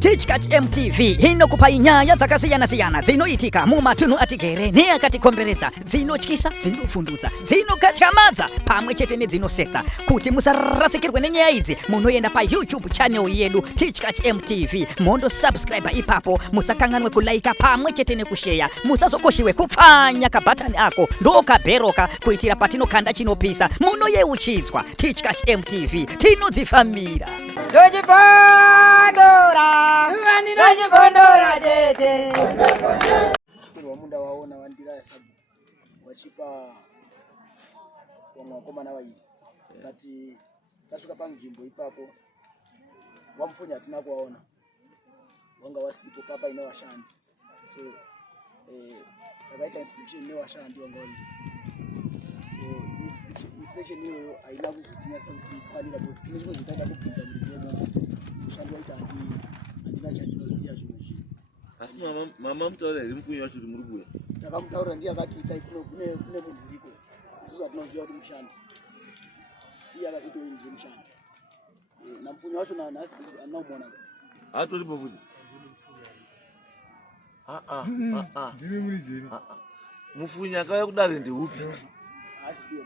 Teach MTV inokupa inyaya dzakasiyana-siyana dzinoitika mumatunhu atigere neakatikomberedza, dzinotyisa, dzinofundutsa, dzinokatyamadza pamwe chete nedzinosetsa. Kuti musarasikirwe nenyaya idzi, munoenda pa YouTube channel yedu Teach MTV, mondo subscribe ipapo, musakanganwe kulaika pamwe chete nekushare, musazokoshiwe kupfanya kabhatani ako ndokabheroka kuitira patinokanda chinopisa munoyeuchidzwa. Teach MTV tinodzifambira. Wamunda waona wandira ya sabu wachipa wamakomana waidi kati tashuka panzvimbo ipapo wamfunya hatina kuwaona wanga wasipo papa ine washandi so takaita inspection ine washandi wanga wali so inspection iyoyo haina kuzotinyatsa kuti panira bosi tine zvimwe zvitaita kubvunza kuti ndemo mushandi waita handina chandinoziya zvimwe zvinhu. Asi mama mutaura here mupfunya wacho kuti muri kuuya? Takamutaura ndiye akati itai kune munhu uriko isusu hatinoziva kuti mushandi iye akazotoi mushandi namupfunya wacho nanhasi andinakumona hatoripo futi. Ndimi muridzi. Mupfunya akauya kudare ndeupi? asiye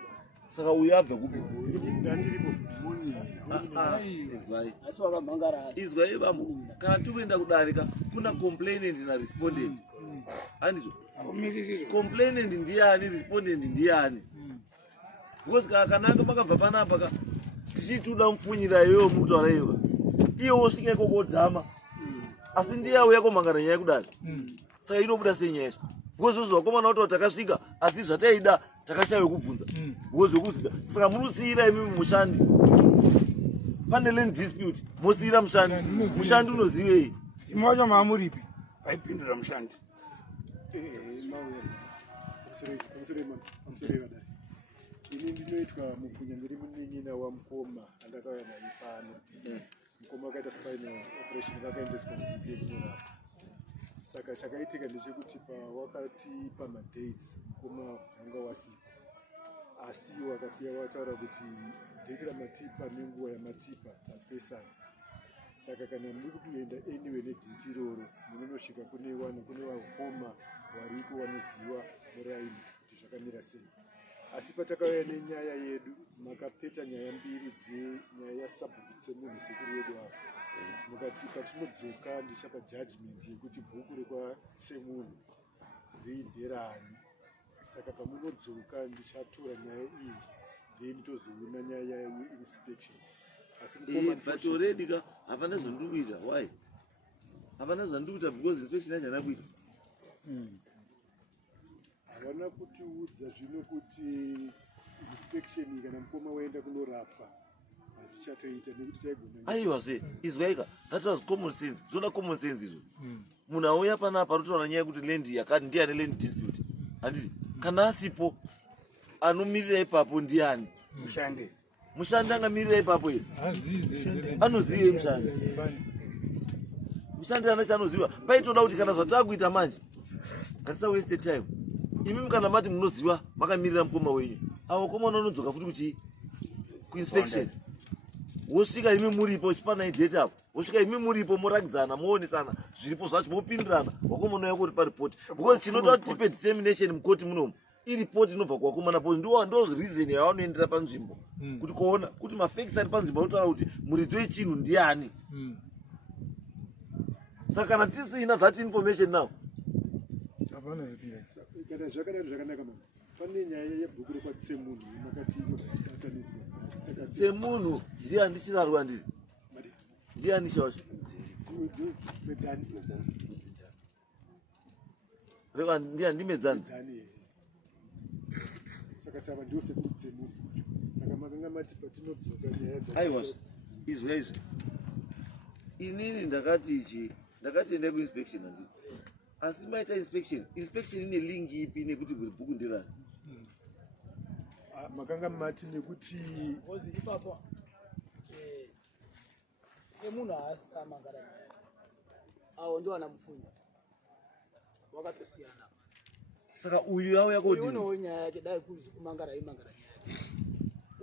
Saka uyu abva kupi? asi wakamhangara Izwai bambo, kana tikuenda kudarika kuna complainant na respondent. Handizvo? Complainant ndiani, respondent ndiani? Because kana makabva panapa tichituda mupfunyira iyewo mutaura iyewo. Iyewo osvika ikoko dhama. Asi ndiye auya komhangara nyaya kudari. Saka inobuda senyaya. Because vakomana kuti takasvika asi zvataida takashaya kubvunza. Because wekuzida. Saka munosiyira imi mushandi. Pane land dispute. Mosiyira mushandi. Mushandi unozivei? Imoja maamuripi. Vaipindura mushandi. Ini ndinoitwa mupfunya ndiri munin'ina wamukoma andakauya naye pano. Mukoma akaita spinal operation vakaendeswa kuBK kunorapwa. Saka chakaitika ndechekuti wakati pamadates mukoma wanga wasipo. Asi wakasiya wataura kuti date ramatipa nenguva yamatipa hapesana. Saka kana muri kutoenda anyway nedate iroro munonosvika kune vakoma variko vanoziva muraini kuti zvakamira sei. Asi patakauya nenyaya yedu makapeta nyaya mbiri dzenyaya yasubject semunhu sekuru wedu apo. Mukati patinodzoka ndichapa judgment yekuti bhuku rekwasemunhu reinderani. Saka pamunodzoka ndichatora nyaya iyi then tozoona nyaya yeinspection. But already hapana zvandikuita. Why? Hapana zvandikuita because inspection hachana kuita. Havana kutiudza zvino kuti inspection kana mukoma waenda kunorapwa hazvichatoita nekuti taigona. Aiwa zve, izwaika, that was common sense. Zvona common sense izvo. Munhu auya panapa anotaura nyaya yekuti land yakati ndiani land dispute. Handiti? Kana asipo anomirira ipapo ndiani? Mushandi. Mushandi angamirira ipapo here? Anoziva mushandi. Mushandi ana chanoziva. Paitoda kuti kana zvatakuita manje ngatisa waste time. Imi kana mati munoziva makamirira mukoma wenyu. Avo komana unodzoka futi kuti kuinspection. Wosvika imi muripo chipana idate apo. Wosvika imi muripo morakidzana moonesana zviripo zvacho mopindirana wakomana uya kuripa report. Because chinoda kuti tipe determination mukoti munomu. Iripoti inobva kuwakomana po ndo reason yavanoendera panzvimbo kuti kuona kuti mafacts ari panzvimbo anotaura kuti muridzi wechinhu ndiani. Saka kana tisina that information now Havana zvitingaisa. Kana zvakadaro zvakanaka mama. Pane nyaya yebhuku rekwatsemunhu makati inobatanidzwa. Saka semunhu ndiani chirarwa ndiri? Ndiani shacho? Medzani. Reva ndiani ndimedzani? Saka sava ndio sekutsemunhu. Saka makanga mati patinodzoka nyaya dzacho. Aiwa, izwa izvo. Inini ndakatienda kuinspection handiti. Asi maita inspection ine link ipi nekuti bhuku ndirani? Makanga mati nekuti ozi ipapo semunhu haasi kamangara naye awo ndio anamupfunya wakatosiyana. Saka uyu auya kodini? Unowo nyaya yake dai kuzi kumangara imangara nyaya.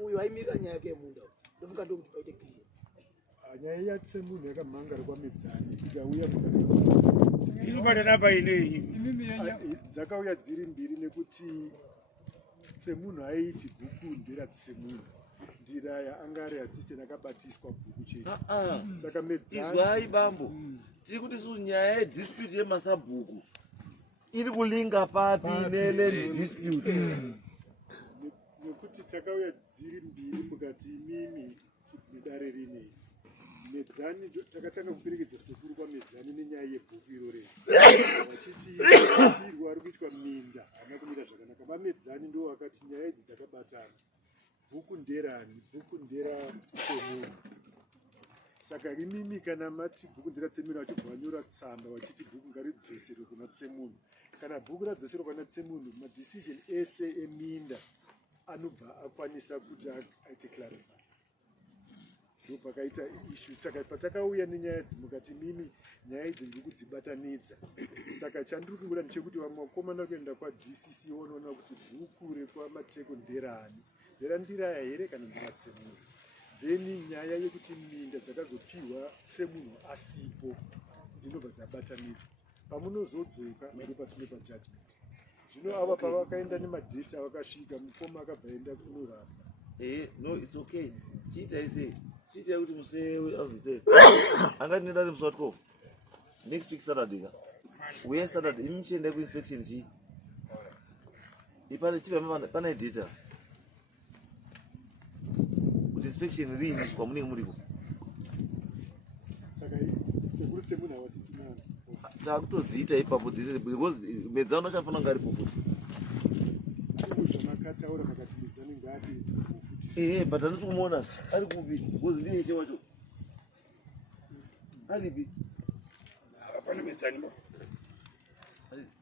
uyu aimirira nyaya yake yemunda ndofunga ndo kuti paite clear nyaya yatsemunhu yakamhangara kwamedzani ikauya inobatana painei dzakauya dziri mbiri nekuti tsemunhu aiti bhuku nderatsemunhu ndiraya anga ari assistant akabatiswa bhuku chete saka medzani izwai bambo tiri kuti nyaya yedispute yemasabhuku iri kulinga papi nedispute nekuti takauya dziri mbiri mukati imimi nedare rinei medzani takatanga kuperekedza sekuru kwamedzani nenyaya yebhuku irore vachiti irwa ari kuitwa minda hana kumira zvakanaka vamedzani ndo vakati nyaya idzi dzakabatana bhuku nderani bhuku ndera tsemunhu saka imimi kana mati bhuku ndera tsemunhu vachibva vanyora tsamba vachiti bhuku ngaridzoserwe kuna tsemunhu kana bhuku radzoserwa kuna tsemunhu madecision ese eminda anobva akwanisa kuti aite clarify ndopakaita issue saka patakauya nenyaya dzimukati mimi nyaya idzi ndiri kudzibatanidza saka chandiri kungoda ndechekuti vamwe vakomana kuenda kwadcc vonoona kuti bhuku rekwamateko nderani nderandiraya here kana nderatsemunhu then nyaya yekuti minda dzakazopiwa tsemunhu asipo dzinobva dzabatanidzwa pamunozodzoka ndo patinopa judgment zvino ava pavakaenda nemadheti avakasvika mukoma akabva enda kunorapa no it's okay chiitai sei chiitai kuti museazise angati nedari musi wa12 next week saturday ka uye saturday imi muchienda kuinspection chii ipane chivamba pane data kuti inspection rini kwamunenge muriko saka sekuru tsemunhu havasisina takutodziita ipapo dzese because medzano achafanira kunge aripo futi zvamakataura makati medzani ngaapedza futi but handisi kumuona ari kupi because ndiye ishe wacho aripi hapana medzani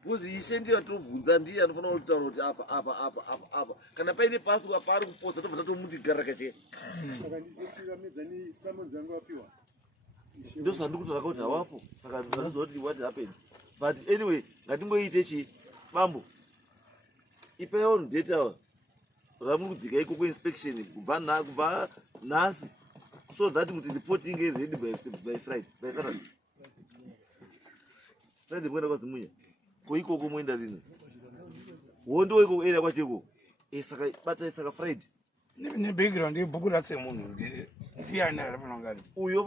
because ishe ndiye atovhunza ndiye anofanira kutaura kuti apa kana paine pasi paari kuposa tobva tatomuti garaka chee saka ndisefika medzani summons anga wapiwa ndo zvandiri kutora kuti hawapo saka ndinoziva kuti what happened but anyway ngatingoite chii bambo ipaiwo data ramuri kudzika iko kweinspection kubva nhasi so that kuti report inge ready by friday by saturday friday muenda kwazimunya koikoko moenda rini wondo iko area kwacheko saka batai saka friday nebackground yebhuku ratsemunhu ndiani arafana kunge ari uyo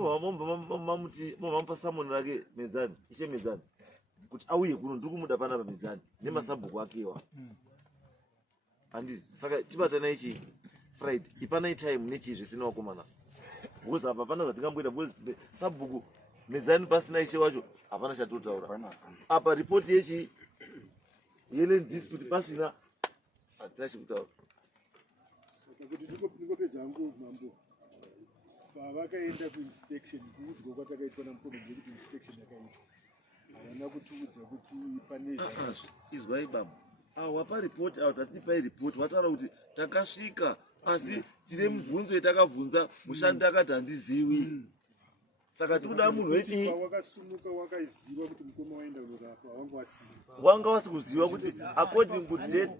mamupa samoni rake medzani ishe medzani kuti auye kuno ndiri kumuda panapa medzani nemasabhuku akewa handiti saka tibatanai chii friday ipanai time nechii zvisina wakomana because apa hapana zvatingamboita because sabhuku medzani pasina ishe wacho hapana chatotaura apa ripoti yechii yeland dispute pasina hatina chekutaura kuti ndingopedza hangu mambo pavakaenda kuinspection kuudzwa kwatakaitwa namukoma ndekuti inspection yakaitwa havana kutiudza kuti pane izwai baba wapa ripoti avo tatipai ripoti wataura kuti takasvika asi tine mibvunzo yetakabvunza mushandi akati handizivi saka tikuda munhu wechii wakasumuka wakaziva kuti mukoma waenda kunorapa wanga wasi kuziva kuti according to date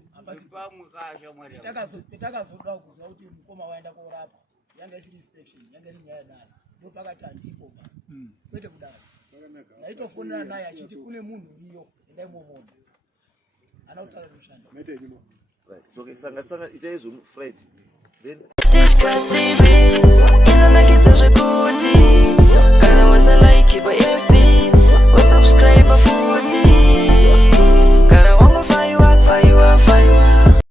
petakazoda kuziva kuti mukoma waenda korapa yanga isiri inspection yanga iri nyaya dare ndo pakati handipo ba kwete kudaro ndaitofonera naye achiti kune munhu uriyo endai momona ana kutaura mushando right okay sanga itai izvo friday then